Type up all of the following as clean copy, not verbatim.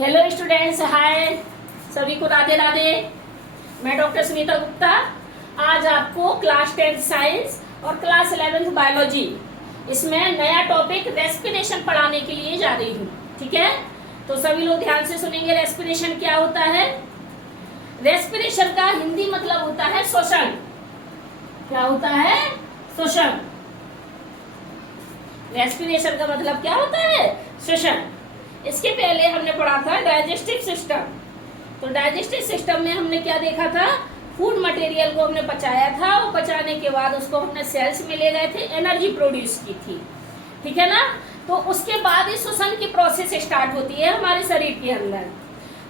Hello students, हाय सभी को राधे राधे। मैं डॉक्टर सुनीता गुप्ता आज आपको क्लास 10 साइंस और क्लास 11 बायोलॉजी इसमें नया टॉपिक रेस्पिरेशन पढ़ाने के लिए जा रही हूँ। ठीक है, तो सभी लोग ध्यान से सुनेंगे। रेस्पिरेशन क्या होता है? रेस्पिरेशन का हिंदी मतलब होता है श्वसन। क्या होता है? श्वसन। रेस्पिरेशन का मतलब क्या होता है? श्वसन। इसके पहले हमने पढ़ा था डाइजेस्टिव सिस्टम। तो डाइजेस्टिव सिस्टम में हमने क्या देखा था? फूड मटेरियल को हमने पचाया था और पचाने के बाद उसको हमने सेल्स में ले गए थे, एनर्जी प्रोड्यूस की थी। ठीक है ना? तो उसके बाद इस श्वसन की प्रोसेस स्टार्ट होती है हमारे शरीर के अंदर।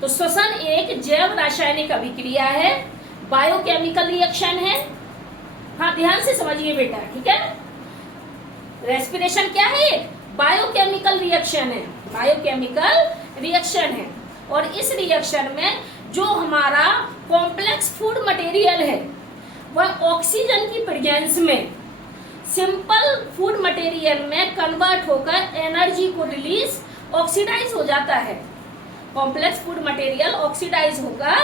तो श्वसन एक जैव रासायनिक अभिक्रिया है, बायोकेमिकल रिएक्शन है। हाँ, ध्यान से समझिए बेटा। ठीक है, रेस्पिरेशन क्या है? बायोकेमिकल रिएक्शन है। बायोकेमिकल रिएक्शन है और इस रिएक्शन में जो हमारा कॉम्प्लेक्स फूड मटेरियल है वह ऑक्सीजन की प्रेजेंस में सिंपल फूड मटेरियल में कन्वर्ट होकर एनर्जी को रिलीज ऑक्सीडाइज हो जाता है। कॉम्प्लेक्स फूड मटेरियल ऑक्सीडाइज होकर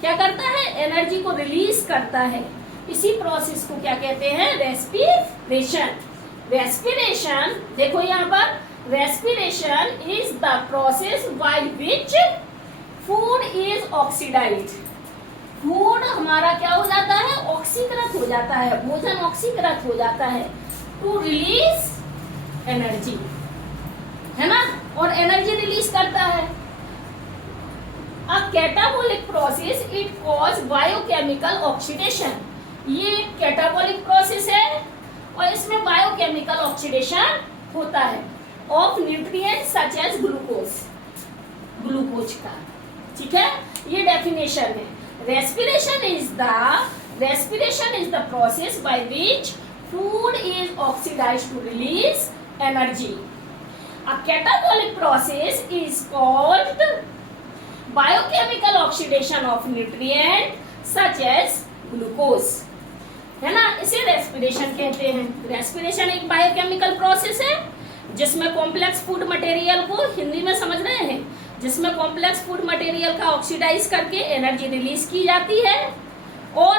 क्या करता है? एनर्जी को रिलीज करता है। इसी प्रोसेस को क्या कहते हैं? रेस्पिरेशन। रेस्पिरेशन देखो यहाँ पर, respiration is the process by which food is oxidised. Food हमारा क्या हो जाता है? ऑक्सीकृत हो जाता है, भोजन ऑक्सीकृत हो जाता है टू रिलीज एनर्जी, है ना? और एनर्जी रिलीज करता है। A catabolic process it cause biochemical oxidation. ये कैटाबोलिक प्रोसेस है और इसमें बायोकेमिकल ऑक्सीडेशन होता है of nutrients such as glucose, glucose का। ठीक है, ये डेफिनेशन है। Respiration is the process by which food is oxidised to release energy. A catabolic process is called biochemical oxidation of nutrient such as glucose, है ना? इसे respiration कहते हैं। रेस्पिरेशन एक बायोकेमिकल प्रोसेस है जिसमें कॉम्प्लेक्स फूड मटेरियल को, हिंदी में समझ रहे हैं, जिसमें कॉम्प्लेक्स फूड मटेरियल का ऑक्सीडाइज करके एनर्जी रिलीज की जाती है। और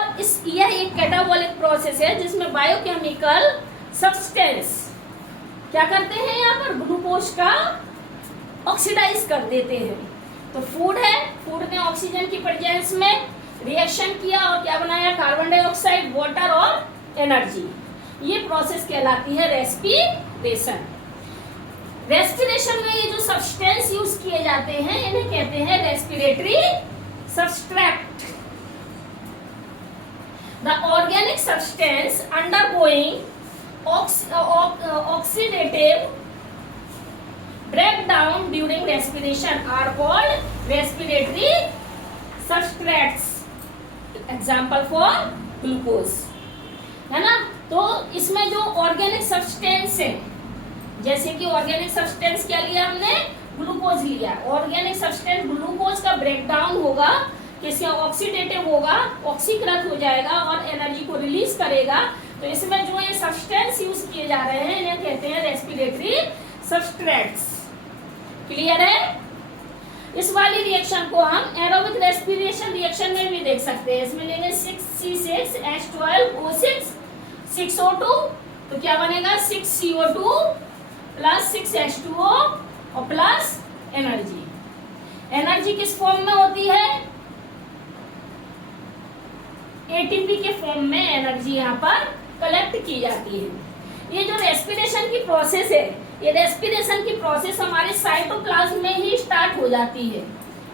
यह एक कैटाबोलिक प्रोसेस है जिसमें बायोकेमिकल सब्सटेंस क्या करते हैं? यहाँ पर ग्लूकोज का ऑक्सीडाइज कर देते हैं। तो फूड है, फूड में ऑक्सीजन की प्रेजेंस में रिएक्शन किया और क्या बनाया? कार्बन डाइऑक्साइड, वाटर और एनर्जी। ये प्रोसेस कहलाती है रेस्पिरेशन। रेस्पिरेशन में ये जो सब्सटेंस यूज किए जाते हैं इन्हें कहते हैं respiratory subtract. The organic substance undergoing oxidative breakdown during respiration are called respiratory substrates. Example for glucose, है ना? तो इसमें जो ऑर्गेनिक सब्सटेंस है, जैसे कि ऑर्गेनिक सब्सटेंस क्या लिया हमने? ग्लूकोज लिया। ऑर्गेनिक सब्सटेंस ग्लूकोज का ब्रेकडाउन होगा, किसके? ऑक्सीडेटिव होगा, ऑक्सीकृत हो जाएगा और एनर्जी को रिलीज करेगा। तो इसमें जो ये सब्सटेंस यूज किए जा रहे हैं इन्हें कहते हैं रेस्पिरेटरी सब्सट्रेट्स। क्लियर है? इस वाली रिएक्शन को हम एरोबिक रेस्पिरेशन रिएक्शन में भी देख सकते हैं। इसमें लेंगे 6C6H12O6 6O2, तो क्या बनेगा? 6CO2 प्लस 6H2O और प्लस एनर्जी। एनर्जी किस फॉर्म में होती है? एटीपी के फॉर्म में एनर्जी यहाँ पर कलेक्ट की जाती है। ये जो रेस्पिरेशन की प्रोसेस है, ये रेस्पिरेशन की प्रोसेस हमारे साइटोप्लाज्म में ही स्टार्ट हो जाती है।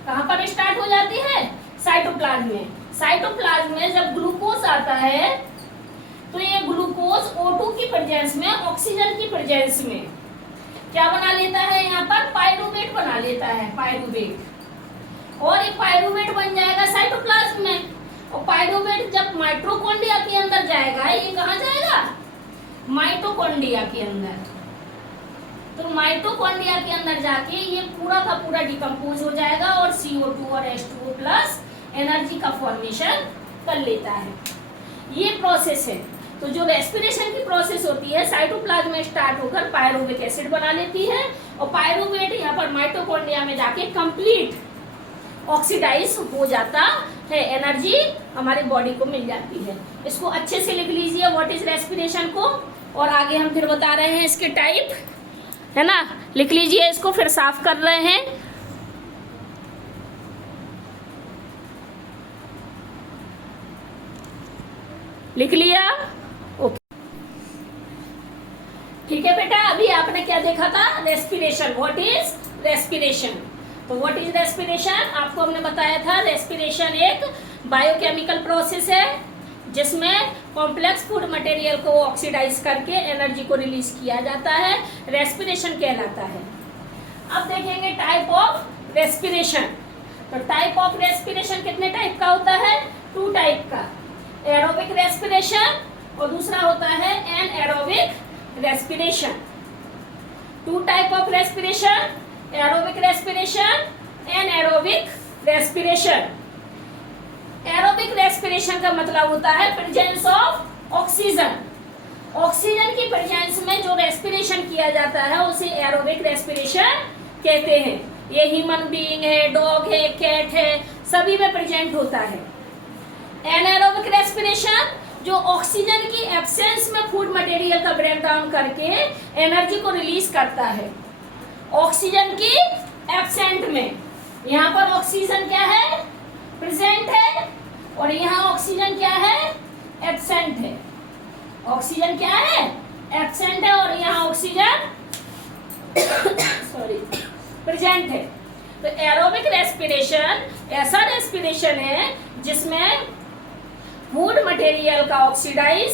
कहाँ पर स्टार्ट हो जाती है? साइटोप्लाज्म में। साइटोप्लाज्म में जब ग्लूकोज आता है तो ये ग्लूकोज O2 की प्रेजेंस में, ऑक्सीजन की प्रेजेंस में क्या बना लेता है? यहाँ पर पायरूवेट बना लेता है, पायरूवेट। और ये पायरूवेट बन जाएगा साइटोप्लाज्म में। और पायरूवेट जब माइटोकॉन्ड्रिया के अंदर जाएगा, ये कहाँ जाएगा? माइटोकॉन्ड्रिया के अंदर। तो माइटोकॉन्ड्रिया के अंदर जाके ये पूरा का पूरा डिकम्पोज हो जाएगा और CO2 और H2O प्लस एनर्जी का फॉर्मेशन कर लेता है। ये प्रोसेस है। तो जो रेस्पिरेशन की प्रोसेस होती है साइटोप्लाज्म में स्टार्ट होकर पायरूविक एसिड बना लेती है और पायरूवेट यहाँ पर माइटोकॉन्ड्रिया में जाके कंप्लीट ऑक्सीडाइज हो जाता है, एनर्जी हमारी बॉडी को मिल जाती है। इसको अच्छे से लिख लीजिए व्हाट इज रेस्पिरेशन को, और आगे हम फिर बता रहे हैं इसके टाइप, है ना। लिख लीजिए इसको, फिर साफ कर रहे हैं। लिख लिया? ओके, ठीक है बेटा। अभी आपने क्या देखा था? रेस्पिरेशन। What is respiration? तो व्हाट इज रेस्पिरेशन आपको हमने बताया था। रेस्पिरेशन एक बायोकेमिकल प्रोसेस है जिसमें कॉम्प्लेक्स फूड मटेरियल को ऑक्सीडाइज करके एनर्जी को रिलीज किया जाता है, रेस्पिरेशन कहलाता है। अब देखेंगे टाइप ऑफ रेस्पिरेशन। तो टाइप ऑफ रेस्पिरेशन कितने टाइप का होता है? 2 टाइप का, एरोबिक रेस्पिरेशन और दूसरा होता है anaerobic respiration. 2 type of respiration, aerobic respiration, anaerobic respiration. Aerobic respiration का मतलब होता है प्रेजेंस ऑफ ऑक्सीजन। ऑक्सीजन की प्रेजेंस में जो रेस्पिरेशन किया जाता है उसे एरोबिक रेस्पिरेशन कहते हैं। ये ह्यूमन बीइंग है, डॉग है, कैट है, सभी में प्रेजेंट होता है। एनारोबिक रेस्पिरेशन जो ऑक्सीजन की एब्सेंस में फूड मटेरियल का ब्रेक डाउन करके एनर्जी को रिलीज करता है। ऑक्सीजन की एब्सेंट में, यहाँ पर ऑक्सीजन क्या है? प्रेजेंट है, और यहाँ ऑक्सीजन क्या है? एब्सेंट है। ऑक्सीजन क्या है? एब्सेंट है, और यहाँ ऑक्सीजन सॉरी प्रेजेंट है। तो एरोबिक रेस्पिरेशन ऐसा रेस्पिरेशन है जिसमें फूड मटेरियल का ऑक्सीडाइज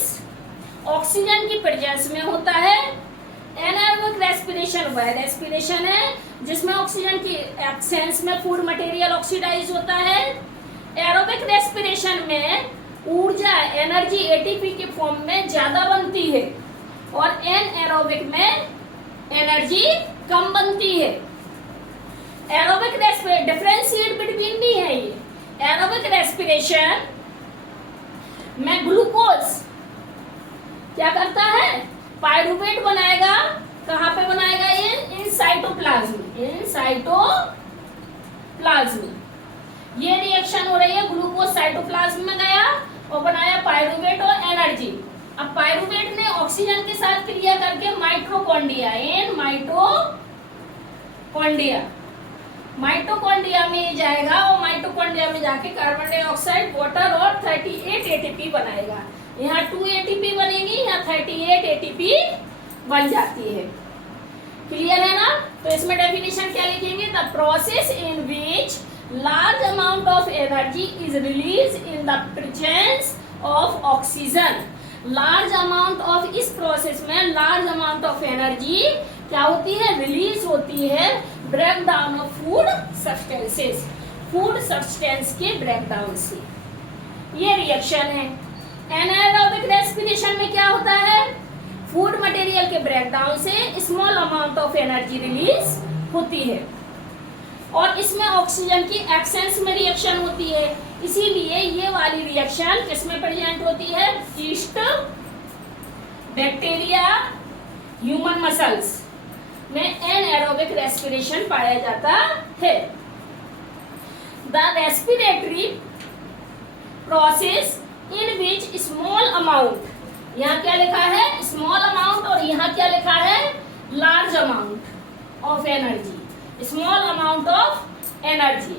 ऑक्सीजन की प्रेजेंस में होता है। एनारोबिक रेस्पिरेशन वह रेस्पिरेशन है जिसमें ऑक्सीजन की एब्सेंस में फूड मटेरियल ऑक्सीडाइज होता है। एरोबिक रेस्पिरेशन में ऊर्जा एनर्जी एटीपी के फॉर्म में ज्यादा बनती है, और एनएरोबिक में एनर्जी कम बनती है। एरोबिक रेस्पिरेशन डिफरेंशिएट बिटवीन भी है ये। एरोबिक रेस्पिरेशन में ग्लूकोज क्या करता है? पायरूवेट बनाएगा। कहाँ पे बनाएगा ये? In cytoplasm. इन साइटोप्लाज्म ये रिएक्शन हो रही है, ग्लूकोज साइटोप्लाज्म में गया और बनाया पायरूवेट और एनर्जी। अब पायरूवेट ने ऑक्सीजन के साथ क्रिया करके माइटोकॉन्ड्रिया, इन माइटोकॉन्ड्रिया, माइटोकॉन्ड्रिया में जाएगा और माइटोकॉन्ड्रिया में जाके कार्बन डाइऑक्साइड, वाटर और 38 एटीपी बनाएगा। यहाँ 2 एटीपी बनेगी, यहाँ 38 एटीपी बन जाती है। क्लियर है ना? तो इसमें डेफिनेशन क्या लिखेंगे? The process in which large amount of energy is released in the presence of oxygen। large amount of इस प्रोसेस में large amount of energy क्या होती है? रिलीज होती है break down of food substances, food substance के break down से। ये रिएक्शन है। एनारोबिक रेस्पिरेशन में क्या होता है? फूड मटेरियल के ब्रेक डाउन से small amount of energy release होती है, और इसमें ऑक्सीजन की एब्सेंस में रिएक्शन होती है। इसीलिए ये वाली रिएक्शन किसमें प्रेजेंट होती है? यीस्ट, बैक्टीरिया, ह्यूमन मसल्स में एनएरोबिक रेस्पिरेशन पाया जाता है। The respiratory process in which small amount, यहाँ क्या लिखा है? स्मॉल अमाउंट, और यहाँ क्या लिखा है? Large amount of energy, small amount of energy.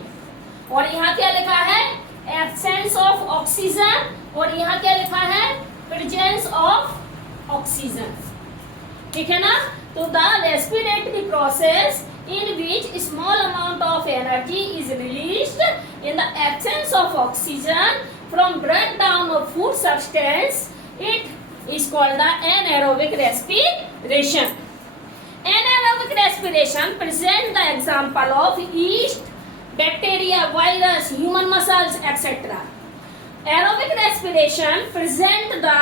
और यहाँ क्या लिखा है? एब्सेंस ऑफ ऑक्सीजन, और यहाँ क्या लिखा है? Presence of oxygen. ठीक है ना? तो the respiratory process in which small amount of energy is released in the absence of oxygen from breakdown of food substance, it is called the anaerobic respiration. Anaerobic respiration present the example of yeast, bacteria, virus, human muscles, etc. Aerobic respiration present the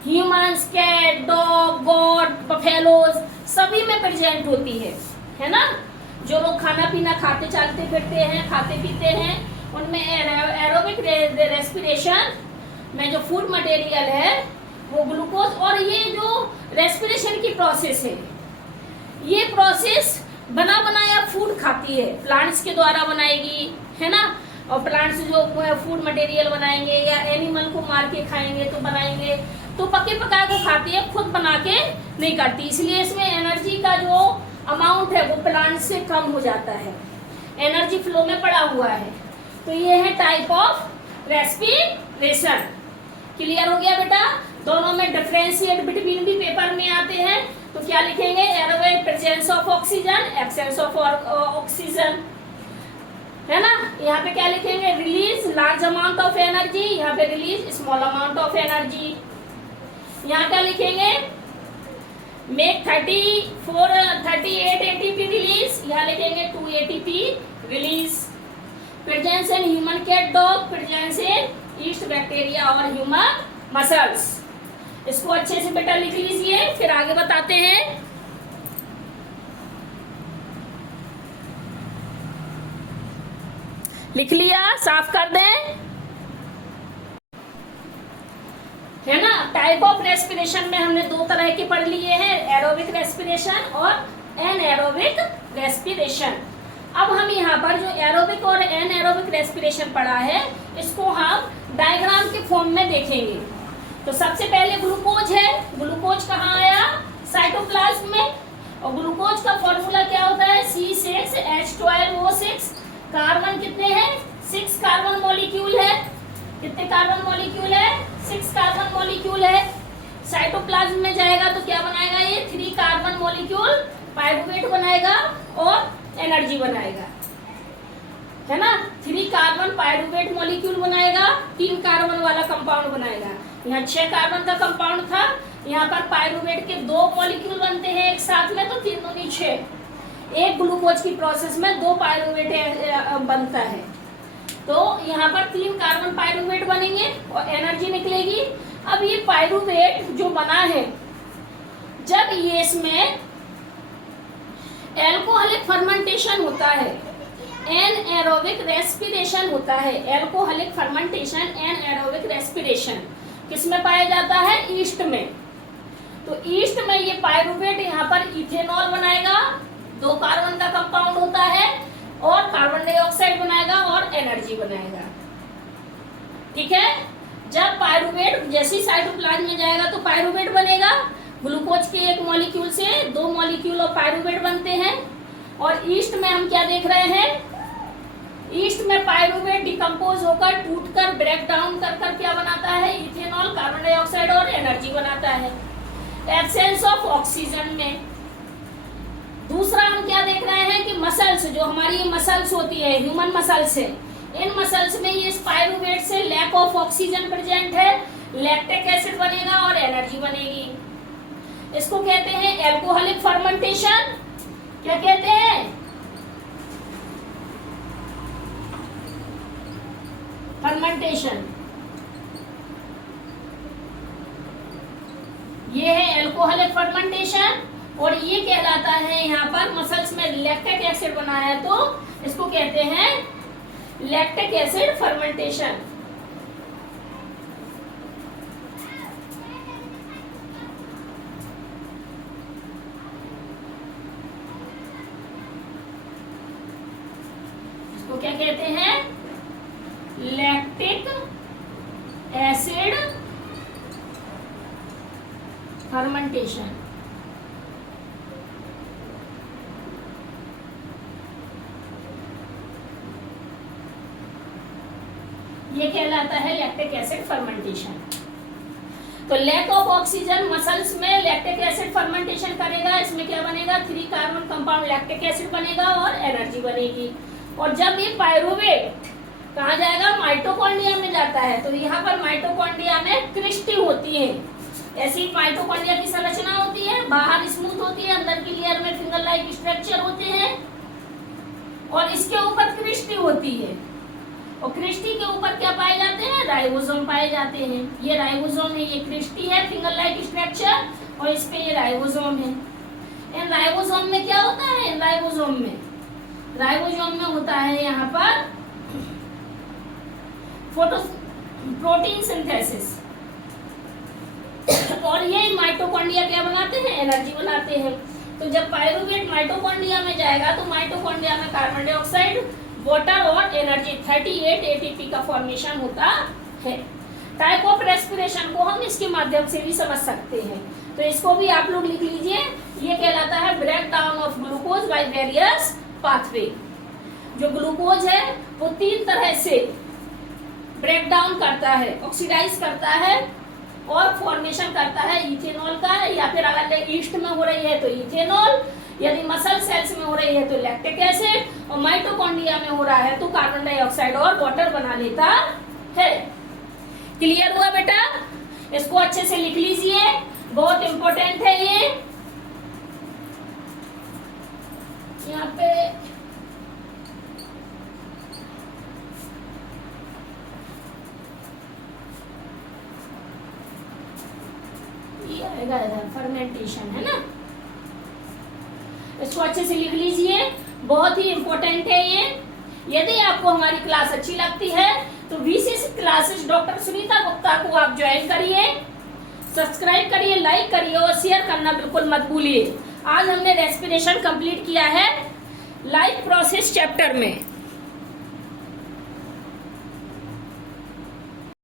humans, cat, dog, goat, buffaloes सभी में present होती है ना। जो लोग खाना पीना खाते चलते फिरते हैं, खाते पीते हैं, उनमें एरोबिक रेस्पिरेशन में जो फूड मटेरियल है वो ग्लूकोज, और ये जो रेस्पिरेशन की प्रोसेस है ये प्रोसेस बना बनाया फूड खाती है, प्लांट्स के द्वारा बनाएगी, है ना। और प्लांट्स जो फूड मटेरियल बनाएंगे या एनिमल को मार के खाएंगे तो बनाएंगे, तो पके पकाए को खाती है, खुद बना के नहीं करती। इसलिए इसमें एनर्जी का जो अमाउंट है वो प्लांट से कम हो जाता है, एनर्जी फ्लो में पड़ा हुआ है। तो ये है टाइप ऑफ रेस्पिरेशन। क्लियर हो गया बेटा? दोनों में डिफरेंशिएट बिटवीन भी पेपर में आते हैं, तो क्या लिखेंगे? Aerobic presence of oxygen, absence of oxygen, है ना। यहाँ पे क्या लिखेंगे? Release large amount of energy, यहाँ पे release small amount of energy. यहाँ क्या लिखेंगे? मेक 38 एटीपी रिलीज, यहाँ लिखेंगे 2 ATP release. Presence in human cat dog, presence in yeast bacteria और ह्यूमन मसल्स। इसको अच्छे से बेटा लिख लीजिए, फिर आगे बताते हैं। लिख लिया? साफ कर दें, है ना। टाइप ऑफ रेस्पिरेशन में हमने 2 तरह के पढ़ लिए हैं, एरोबिक रेस्पिरेशन और एनएरोबिक रेस्पिरेशन। अब हम यहाँ पर जो एरोबिक और एनएरोबिक रेस्पिरेशन पढ़ा है, इसको हम डायग्राम के फॉर्म में देखेंगे। तो सबसे पहले ग्लूकोज है। ग्लूकोज कहाँ आया? साइटोप्लाज्म में। और ग्लूकोज का फॉर्मूला क्या होता है? C6H12O6। कार्बन कितने हैं? 6 कार्बन मॉलिक्यूल है। कितने कार्बन मॉलिक्यूल है? 6 कार्बन मॉलिक्यूल है। साइटोप्लाज्म में जाएगा तो क्या बनाएगा? ये 3 कार्बन मॉलिक्यूल पाइरुवेट बनाएगा और एनर्जी बनाएगा, है ना। 3 कार्बन पाइरुवेट मॉलिक्यूल बनाएगा, 3 कार्बन वाला कंपाउंड बनाएगा। यहाँ 6 कार्बन का कंपाउंड था, यहाँ पर पाइरुवेट के 2 मॉलिक्यूल बनते हैं एक साथ में, तो 3 दूनी 6। एक ग्लूकोज की प्रोसेस में 2 पाइरुवेट बनता है, तो यहाँ पर 3 कार्बन पाइरुवेट बनेंगे और एनर्जी निकलेगी। अब ये पाइरुवेट जो बना है, जब ये इसमें एल्कोहलिक फर्मेंटेशन होता है, एनएरोबिक रेस्पिरेशन होता है। एल्कोहलिक फर्मेंटेशन, एनएरोबिक रेस्पिरेशन किसमें पाया जाता है? ईस्ट में। तो ईस्ट में ये पाइरुवेट यहाँ पर इथेनॉल बनाएगा, 2 कार्बन का कंपाउंड होता है, और कार्बन डाइऑक्साइड बनाएगा और एनर्जी बनाएगा। ठीक है। जब पाइरुवेट जैसी साइटोप्लाज्म में जाएगा तो पाइरुवेट बनेगा। ग्लूकोज के एक मॉलिक्यूल से 2 मॉलिक्यूल और पाइरुवेट बनते हैं। और ईस्ट में हम क्या देख रहे हैं? ईस्ट में पाइरुवेट डिकम्पोज होकर, टूटकर, ब्रेक डाउन कर क्या बनाता है? इथेनॉल, कार्बन डाइऑक्साइड और एनर्जी बनाता है। एब्सेंस ऑफ ऑक्सीजन में। दूसरा हम क्या देख रहे हैं कि मसल्स, जो हमारी मसल्स होती है, ह्यूमन मसल्स है, इन मसल्स में ये पाइरुवेट से लैक ऑफ ऑक्सीजन प्रेजेंट है, लैक्टिक एसिड बनेगा और एनर्जी बनेगी। इसको कहते हैं एल्कोहलिक फर्मेंटेशन। क्या कहते हैं? फर्मेंटेशन। ये है एल्कोहलिक फर्मेंटेशन, और ये कहलाता है यहाँ पर मसल्स में लैक्टिक एसिड बना है तो इसको कहते हैं लैक्टिक एसिड फर्मेंटेशन। इसको क्या कहते हैं? Lactic acid fermentation. ये कहलाता है लैक्टिक एसिड फर्मेंटेशन। तो लैक ऑफ ऑक्सीजन मसल्स में लैक्टिक एसिड फर्मेंटेशन करेगा, इसमें क्या बनेगा? 3 कार्बन कंपाउंड लैक्टिक एसिड बनेगा और एनर्जी बनेगी। और जब ये पाइरुवेट कहाँ जाएगा? माइटोकॉन्ड्रिया में जाता है। तो यहाँ पर माइटोकॉन्ड्रिया में क्रिस्टी होती है, ऐसी माइटोकॉन्ड्रिया की संरचना होती है, बाहर स्मूथ होती है, अंदर की लेयर में फिंगर लाइक स्ट्रक्चर होते हैं, और इसके ऊपर क्रिस्टी होती है। और क्रिस्टी के ऊपर क्या पाए जाते हैं? राइबोसोम पाए जाते हैं। ये राइबोसोम है, ये क्रिस्टी है, फिंगर लाइक स्ट्रक्चर, और इस पे ये राइबोसोम है। इन राइबोसोम में क्या होता है? इन राइबोसोम में होता है यहाँ पर प्रोटीन सिंथेसिस। और ये माइटोकॉन्ड्रिया क्या बनाते हैं? एनर्जी बनाते हैं। तो जब पायरूवेट माइटोकॉन्ड्रिया में जाएगा तो माइटोकॉन्ड्रिया में कार्बन डाइऑक्साइड, वाटर और एनर्जी 38 एटीपी का फॉर्मेशन होता है। टाइप ऑफ रेस्पिरेशन को हम इसके माध्यम से भी समझ सकते हैं, तो इसको भी आप लोग लिख लीजिए। ये कहलाता है break down of glucose by various pathway. जो ग्लूकोज है वो 3 तरह से ब्रेक डाउन करता है, ऑक्सीडाइज करता है और फॉर्मेशन करता है इथेनॉल का, या फिर अगर ईस्ट में हो रही है तो इथेनॉल, यदि मसल सेल्स में हो रही है तो लैक्टिक एसिड, और माइटोकॉन्ड्रिया में हो रहा है तो कार्बन डाइऑक्साइड और वाटर बना लेता है। क्लियर हुआ बेटा? इसको अच्छे से लिख लीजिए, बहुत इंपॉर्टेंट है ये। यहाँ पे ये आएगा इधर फर्मेंटेशन, है ना, इसको अच्छे से लिख लीजिए, बहुत ही इंपॉर्टेंट है ये। यदि आपको हमारी क्लास अच्छी लगती है तो VCC classes doctor Sunita Gupta को आप ज्वाइन करिए, सब्सक्राइब करिए, लाइक करिए और शेयर करना बिल्कुल मत भूलिए। आज हमने रेस्पिरेशन कंप्लीट किया है लाइफ प्रोसेस चैप्टर में।